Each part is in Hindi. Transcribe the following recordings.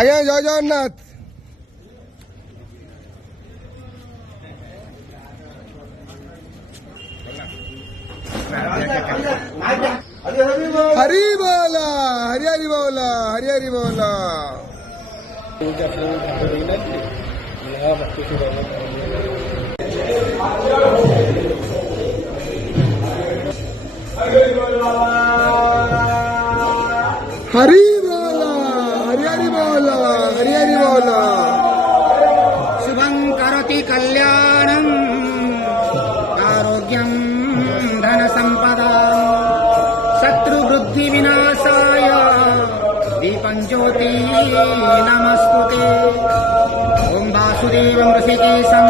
ଆଜ୍ଞା ଜୟ ଜଗନ୍ନାଥ। हरी बोला हरि हरि बोला हरि हरि बोला। हरी बोला हरि हरि बोला हरि हरि बोला। शुभं करोति कल्याणं आरोग्यं धन संपदा शत्रुवृद्धि विनाशाय दीपं ज्योति नमस्तुते। ओं वासुदेवं ऋषिकेशं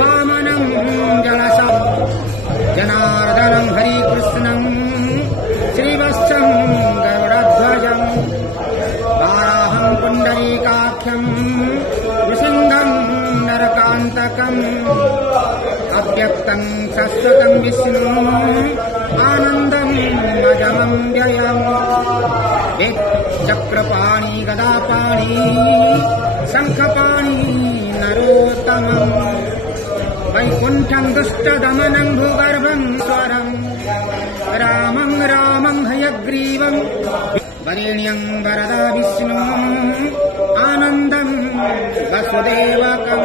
वामनं जलशं जनार्दनं हरिकृष्णं श्रीवत्सं गरुडध्वजं वाराहं पुण्डरीकाख्यं नृसिंहं नरकान्तकम् अव्यक्तं शाश्वतं विष्णु आनन्दं अजमं व्ययम् चक्रपाणि गदापाणि शङ्खपाणि नरोत्तमम् वैकुण्ठं दुष्टदमनं भूगर्भं स्वरं रामं रामं हयग्रीवं वरेण्यं वरदा विष्णु आनन्दं वसुदेवकं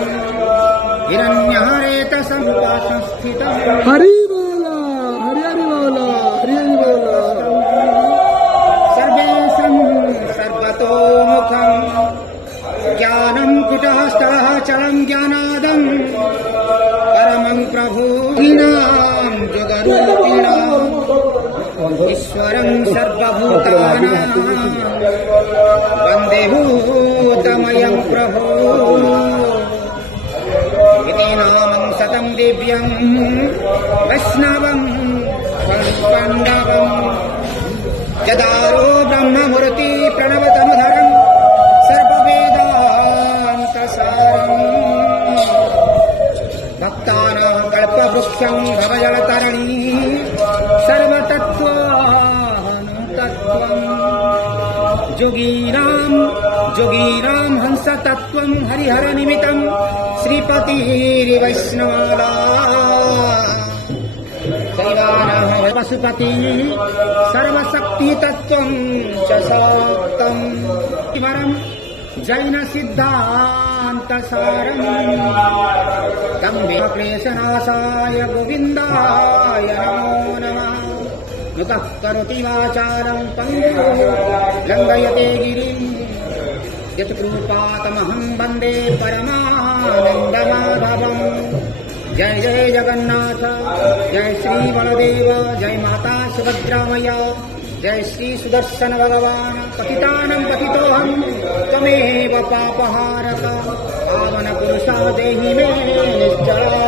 हिरण्यहरेतसमुपासंस्थितं हरि बोला हरि हरि बोला हरि हरि बोला। सर्वेशं सर्वतोमुखं ज्ञानं कुटस्थः चलं ज्ञानादं परमं प्रभुनां जगरूपिणाम् ईश्वरं सर्वभूतानां वन्दे भूतमयं प्रभु इति नामं शतं दिव्यं वैष्णवं पाण्डवं जदारो ब्रह्ममूर्ति प्रणवतनुधरं सर्ववेदान्तसारम् भक्तानां कल्पवृक्षं भवजलतरणी सर्वतत्त्वानुतत्त्वम् जोगीनां हंसतत्त्वं हरिहरनिमित्तं श्रीपतिर्वैष्णवाला शैवानां पशुपति सर्वशक्तितत्त्वं च शाक्तं वरं जैनसिद्धान्तसारम् तं क्लेशनाशाय गोविन्दाय नमो नमः। मुखः करोति वाचालं पङ्गुः लङ्घयते गिरिं यत्कृपातमहं वन्दे परमानन्दमाधवम्। जय जय जगन्नाथ जय श्री बलदेव जय माता सुभद्रामया जय श्री सुदर्शन भगवान पतितानं पतितोऽहं त्वमेव पापहारक पावन पुरुषा देहि मे निश्चला।